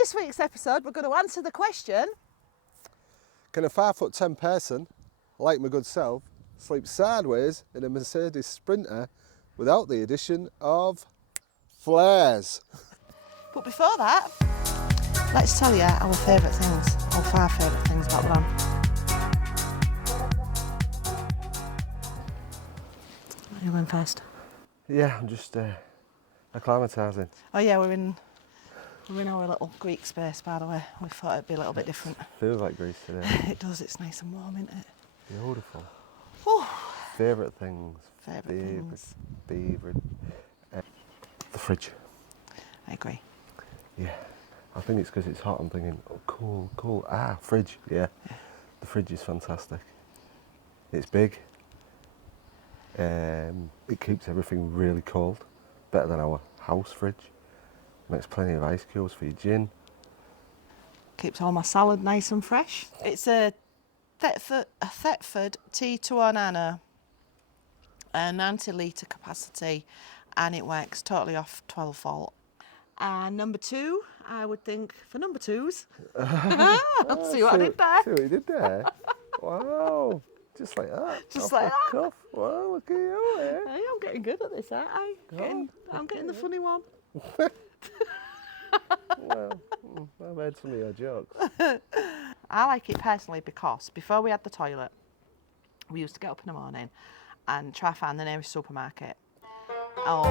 this week's episode, we're going to answer the question: can a 5'10" person, like my good self, sleep sideways in a Mercedes Sprinter without the addition of flares? But before that, let's tell you our favourite things, our 5 favourite things about the van. You going first? Yeah, I'm just acclimatising. Oh yeah, we're in our little Greek space, by the way. We thought it'd be a little bit different. Feels like Greece today. It does, it's nice and warm, isn't it? Beautiful. Oh. Favourite things. Favourite things. The fridge. I agree. Yeah. I think it's because it's hot. I'm thinking, oh, cool. Fridge. Yeah. The fridge is fantastic. It's big. It keeps everything really cold. Better than our house fridge. Makes plenty of ice cubes for your gin. Keeps all my salad nice and fresh. It's a Thetford T2 Nano, a 90 litre capacity, and it works totally off 12 volt. And number 2, I would think, for number 2s. See what I did there? See what you did there? Wow. Just like that. Just like that. Cuff. Wow, look at you, eh? Hey, I'm getting good at this, aren't I? I'm getting the funny one. Well, I've heard some of your jokes. I like it personally because before we had the toilet, we used to get up in the morning and try to find the nearest supermarket or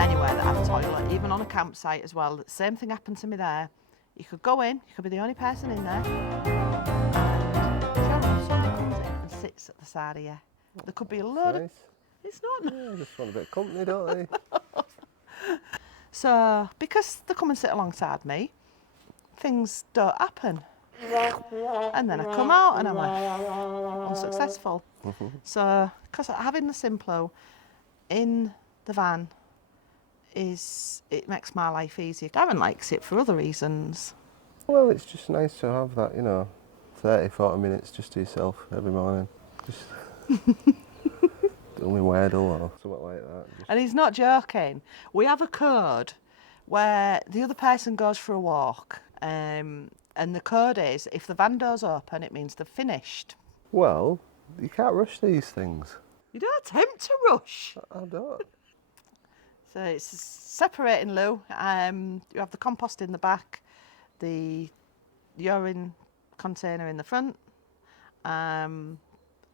anywhere that had a toilet, even on a campsite as well. The same thing happened to me there. You could go in, you could be the only person in there, and someone comes in and sits at the side of you. There could be a load of... Nice. It's not... Yeah, just want a bit of company, don't they? So, because they come and sit alongside me, things don't happen. And then I come out and I'm unsuccessful. So, because having the Simplo in the van it makes my life easier. Darren likes it for other reasons. Well, it's just nice to have that, 30, 40 minutes just to yourself every morning. Just do my Weddle or something like that. And he's not joking. We have a code where the other person goes for a walk, and the code is, if the van door's open, it means they've finished. Well, you can't rush these things. You don't attempt to rush. I don't. So it's a separating loo. You have the compost in the back, the urine container in the front,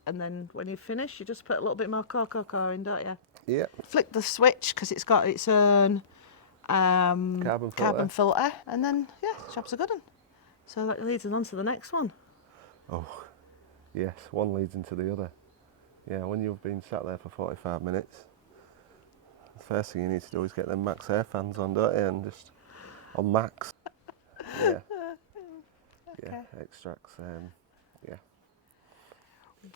and then when you finish, you just put a little bit more Coca-Cola in, don't you? Yeah. Flick the switch because it's got its own carbon filter, and then job's a good one. So that leads us on to the next one. Oh, yes, one leads into the other. Yeah, when you've been sat there for 45 minutes, the first thing you need to do is get them max air fans on, don't you? And just on max. Yeah. Okay. Yeah, extracts. Yeah.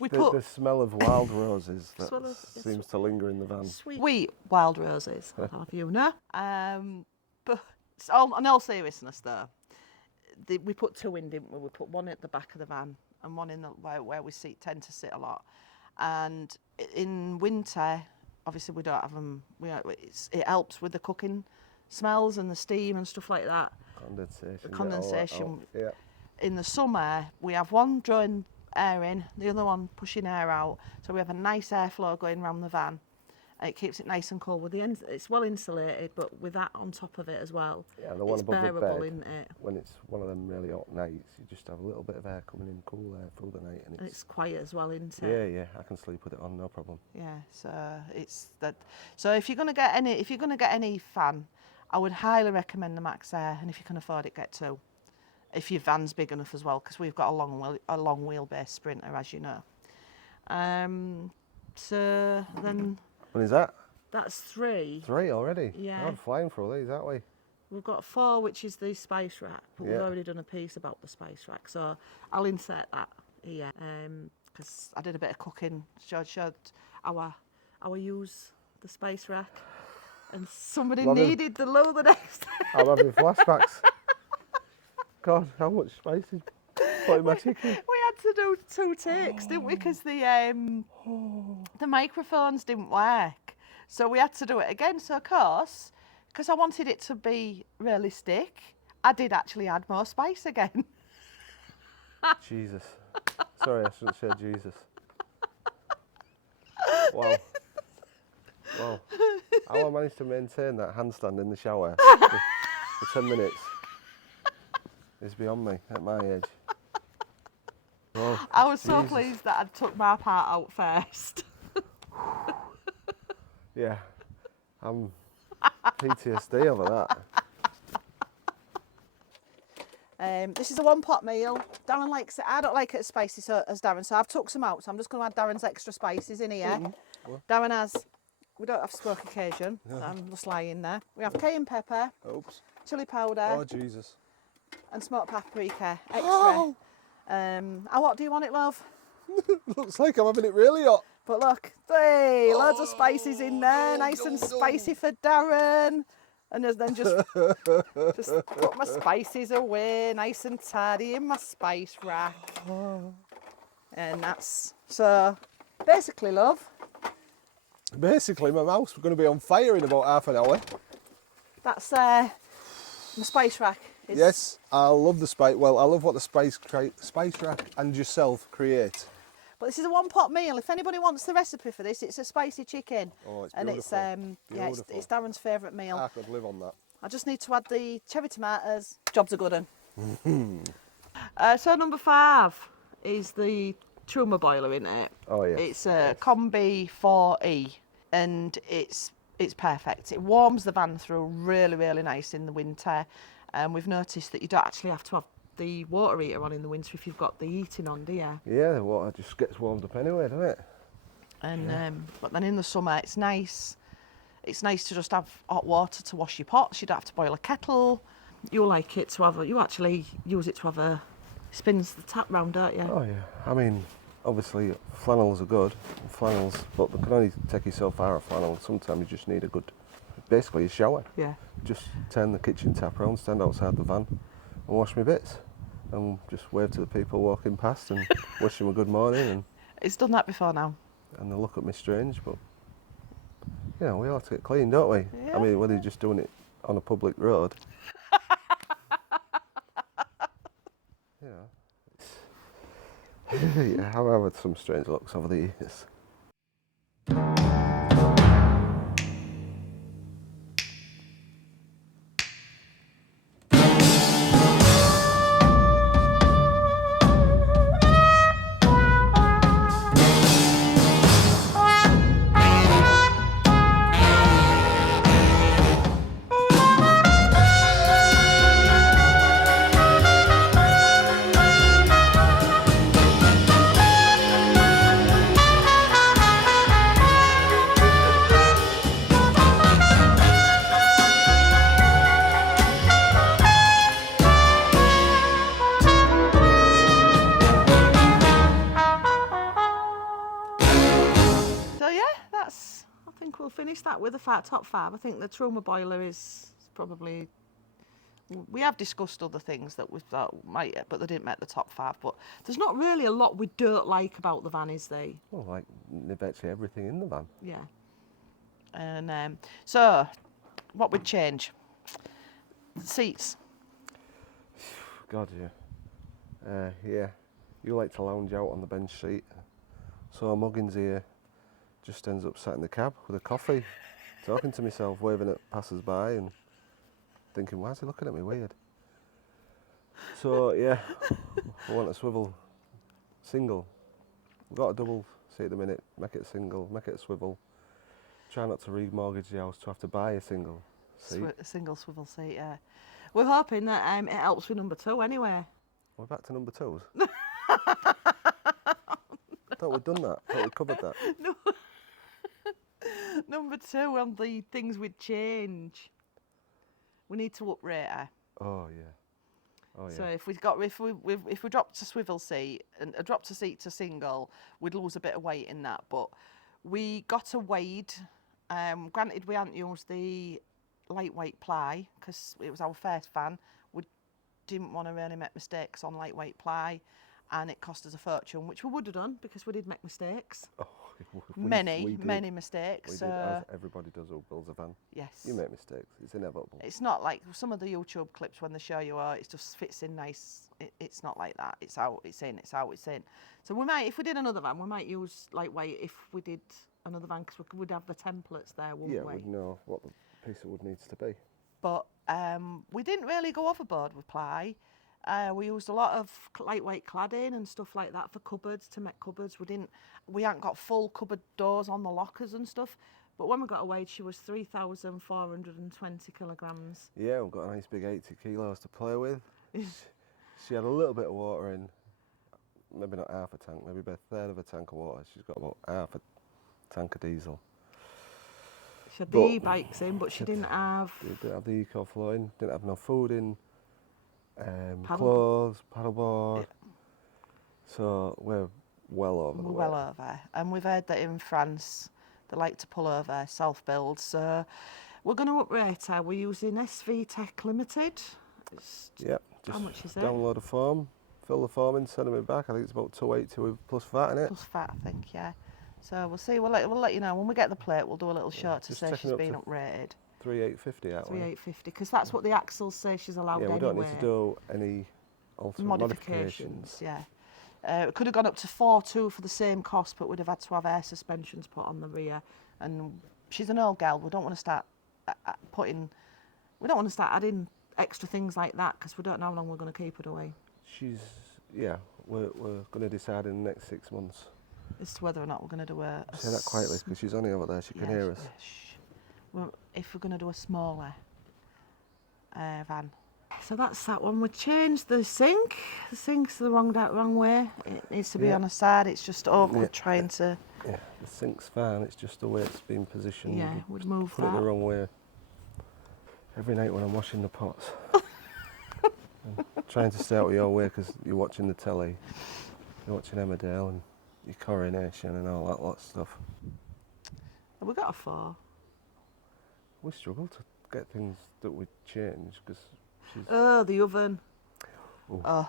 The smell of wild roses that seems to linger in the van. Sweet wild roses, I'll have you know. But in all seriousness though, we put 2 in, didn't we? We put one at the back of the van and one in where we tend to sit a lot. And in winter, obviously we don't have them. It helps with the cooking smells and the steam and stuff like that. Condensation. Yeah. In the summer, we have one drawing air in, the other one pushing air out, so we have a nice airflow going around the van. It keeps it nice and cool. It's well insulated, but with that on top of it as well, yeah, the one it's above bearable, the bed, isn't it? when it's one of them really hot nights, you just have a little bit of air coming in, cool air through the night, and it's quiet as well, isn't it? Yeah, I can sleep with it on, no problem. Yeah, so it's that. So if you're gonna get any fan, I would highly recommend the Max Air, and if you can afford it, get 2. If your van's big enough as well, because we've got a long wheelbase Sprinter, as you know. So then. When is that? That's 3. 3 already? Yeah. Oh, flying for all these, aren't we? We've got 4, which is the spice rack, but we've already done a piece about the spice rack, so I'll insert that here. Because I did a bit of cooking, showed how I use the spice rack, and somebody needed the loo the next day. I'm having flashbacks. God, how much spice is put in my chicken? We had to do 2 takes, didn't we? Because the microphones didn't work, so we had to do it again. So of course, because I wanted it to be realistic, I did actually add more spice again. Jesus. Sorry, I shouldn't say Jesus. Wow. Wow. How I managed to maintain that handstand in the shower for 10 minutes is beyond me at my age. Wow. I was so Jesus. pleased that I took my part out first. Yeah. I'm PTSD over that. This is a one-pot meal. Darren likes it. I don't like it as spicy as Darren, so I've took some out. So I'm just going to add Darren's extra spices in here. Well. Darren has, we don't have smoke occasion. So I'm just lying there. We have cayenne pepper, Oops. chilli powder, Oh, Jesus. and smoked paprika extra. What do you want it, love? Looks like I'm having it really hot. But look, hey, loads of spices in there, nice and spicy for Darren. And then just put my spices away, nice and tidy in my spice rack. And that's, so basically, love. Basically, my mouth's going to be on fire in about half an hour. That's my spice rack. Yes, I love the spice. Well, I love what the spice rack and yourself create. But this is a one-pot meal. If anybody wants the recipe for this, it's a spicy chicken. Oh, it's and beautiful. it's Darren's favourite meal. I could live on that. I just need to add the cherry tomatoes. Job's a good one. So number 5 is the humour boiler, isn't it? Oh, yeah. It's a Combi 4E, and it's perfect. It warms the van through really, really nice in the winter. And we've noticed that you don't actually have to have the water heater on in the winter if you've got the heating on, do you? Yeah, the water just gets warmed up anyway, doesn't it? And but then in the summer, it's nice. It's nice to just have hot water to wash your pots. You don't have to boil a kettle. You like it to have you actually use it to have spins the tap round, don't you? Oh, yeah. I mean, obviously, flannels are good. But they can only take you so far, a flannel. Sometimes you just need basically a shower. Yeah. Just turn the kitchen tap round, stand outside the van and wash my bits. And just wave to the people walking past and wish them a good morning. And It's done that before now. they look at me strange, but you know, we all have to get clean, don't we? Yeah. I mean, whether you're just doing it on a public road. You know, yeah, I've had some strange looks over the years. I think we'll finish that with the top 5. I think the trauma boiler is probably. We have discussed other things that we thought might, but they didn't make the top 5. But there's not really a lot we don't like about the van, is there? Well, like virtually everything in the van. Yeah. And so, what would change? Seats. God, yeah. Yeah. You like to lounge out on the bench seat. So Muggins here just ends up sat in the cab with a coffee, talking to myself, waving at passers-by and thinking, why is he looking at me weird? So, yeah, I want a swivel single. We've got a double seat at the minute, make it a single, make it a swivel. Try not to remortgage the house to have to buy a single seat. A single swivel seat, yeah. We're hoping that it helps with number 2 anyway. We're back to number 2s. Thought we'd done that, thought we'd covered that. No. Number 2 on the things we'd change. We need to uprate her. Oh, yeah. Oh, yeah. So if we dropped a swivel seat and dropped a seat to single, we'd lose a bit of weight in that. But we got a Wade. Granted, we hadn't used the lightweight ply because it was our first van. We didn't want to really make mistakes on lightweight ply, and it cost us a fortune, which we would have done because we did make mistakes. Oh, Many we mistakes. did, as everybody does who builds a van. Yes. You make mistakes. It's inevitable. It's not like some of the YouTube clips when they show you, oh, it just fits in nice. It's not like that. It's out, it's in, it's out, it's in. So we might, if we did another van, we might use lightweight if we did another van, because we would have the templates there, wouldn't we? Yeah, we'd know what the piece of wood needs to be. But we didn't really go overboard with ply. We used a lot of lightweight cladding and stuff like that for cupboards, to make cupboards. We hadn't got full cupboard doors on the lockers and stuff. But when we got away, she was 3,420 kilograms. Yeah, we've got a nice big 80 kilos to play with. She had a little bit of water in, maybe not half a tank, maybe about a third of a tank of water. She's got about half a tank of diesel. She had the e-bikes in, but she didn't have... Didn't have the eco-flow in, didn't have no food in, clothes, paddleboard. Yeah. So we're well over the way. Well over. And we've heard that in France, they like to pull over, self-build. So we're going to uprate her. We're using SV Tech Limited. Yep. How much is it? Download a form, fill the form in, send them it back. I think it's about 280 with plus VAT in it. Plus VAT, I think, yeah. So we'll see. We'll let you know when we get the plate. We'll do a little shot to say she's been uprated. 3,850 out. 3,850, because that's what the axles say she's allowed anyway. Yeah, we don't need to do any modifications. Yeah. It could have gone up to 4,200 for the same cost, but we'd have had to have air suspensions put on the rear. And she's an old gal. We don't want to start adding extra things like that, because we don't know how long we're going to keep her away. We're going to decide in the next 6 months as to whether or not we're going to do a say that quietly, because she's only over there, she can hear us. Well, if we're going to do a smaller van. So that's that one. We changed the sink. The sink's the wrong way. It needs to be on a side. It's just awkward trying to... Yeah, the sink's fine. It's just the way it's been positioned. Yeah, we'd move Put it the wrong way. Every night when I'm washing the pots. Trying to stay out of your way because you're watching the telly. You're watching Emmerdale and your coronation and all that lot of stuff. Have we got a 4? We struggle to get things that we change because she's... Oh, the oven. Oh.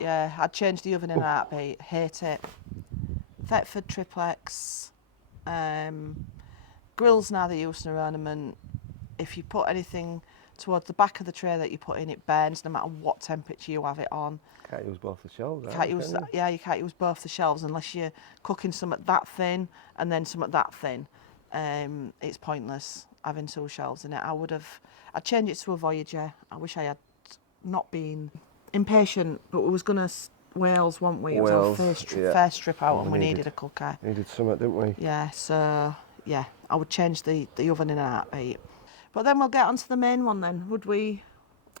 Yeah, I'd change the oven in a heartbeat. Hate it. Thetford triplex. Grills now they use an ornament. If you put anything towards the back of the tray that you put in, it burns no matter what temperature you have it on. Can't use both the shelves. You can't use both the shelves unless you're cooking some at that thin and then some at that thin. It's pointless having 2 shelves in it. I'd change it to a Voyager. I wish I had not been impatient, but we was gonna Wales, weren't we? It was our first trip out, and we needed a cooker. Needed something, didn't we? Yeah. So yeah, I would change the oven in a heartbeat. But then we'll get onto the main one then, would we?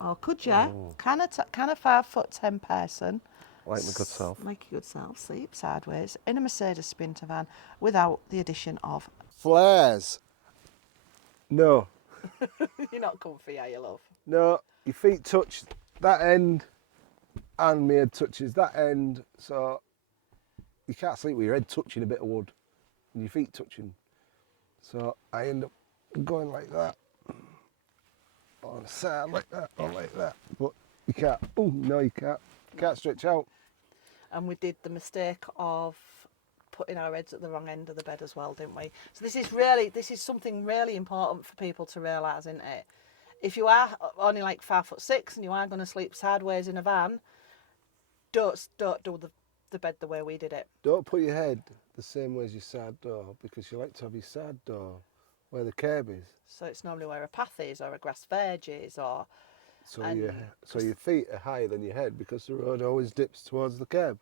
Or could you? Can a 5'10" person, like my good self, like your good self, sleep sideways in a Mercedes Sprinter van without the addition of flares? No. You're not comfy, are you, love? No, your feet touch that end and my head touches that end, so you can't sleep with your head touching a bit of wood and your feet touching. So I end up going like that, on the side like that, or like that. But you can't, you can't stretch out. And we did the mistake of putting our heads at the wrong end of the bed as well, didn't we? So this is something really important for people to realise, isn't it? If you are only like 5'6" and you are going to sleep sideways in a van, don't do the bed the way we did it. Don't put your head the same way as your side door, because you like to have your side door where the curb is. So it's normally where a path is or a grass verge is, or... So your feet are higher than your head because the road always dips towards the curb.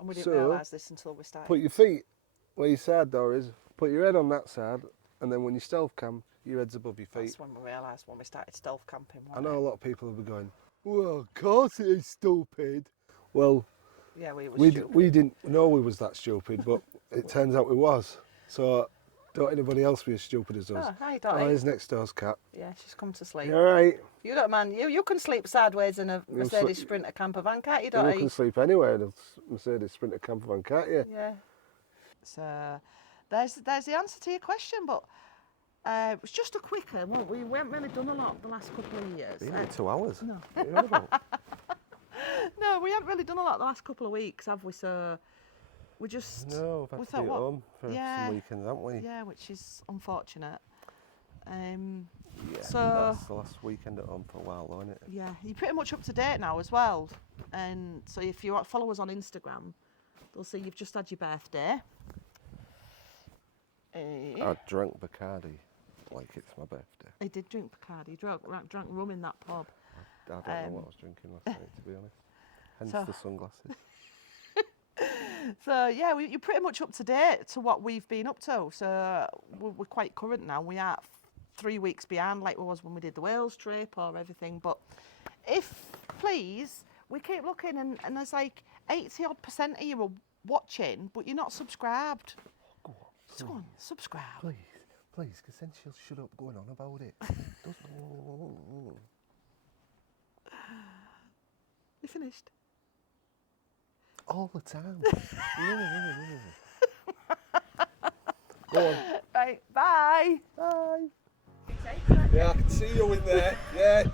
And we didn't realise this until we started. Put your feet where your side door is, put your head on that side, and then when you stealth camp, your head's above your feet. That's when we realised when we started stealth camping. I know a lot of people will be going, well, of course it is stupid. Well, yeah, we didn't know we was that stupid, but it turns out we was. So don't anybody else be as stupid as us. Oh, hi, Dottie. Oh, here's next door's cat. Yeah, she's come to sleep. You all right? You don't, man. You can sleep sideways in a Mercedes Sprinter campervan, can't you, Dottie? You can sleep anywhere in a Mercedes Sprinter campervan, can't you? Yeah. So there's the answer to your question, but it was just a quicker one. We haven't really done a lot the last couple of years. Been 2 hours. No. What are you on about? No, we haven't really done a lot the last couple of weeks, have we? So we just No, we've had to be at home for some weekends, haven't we? Yeah, which is unfortunate. Yeah, so that's the last weekend at home for a while, though, isn't it? yeah, you're pretty much up to date now as well. And so if you follow us on Instagram, they'll see you've just had your birthday. I drank Bacardi like it's my birthday. He did drink Bacardi. He drank rum in that pub. I don't know what I was drinking last night, to be honest. Hence so- the sunglasses. So yeah, you're pretty much up to date to what we've been up to. So we're quite current now. We are 3 weeks behind, like we was when we did the Wales trip or everything. But if please, we keep looking, and there's like 80% of you are watching, but you're not subscribed. Go on. So go on, subscribe. Please, because then she'll shut up going on about it. You finished? All the time. Go on. Right, bye. Bye. Yeah, I can see you in there. Yeah.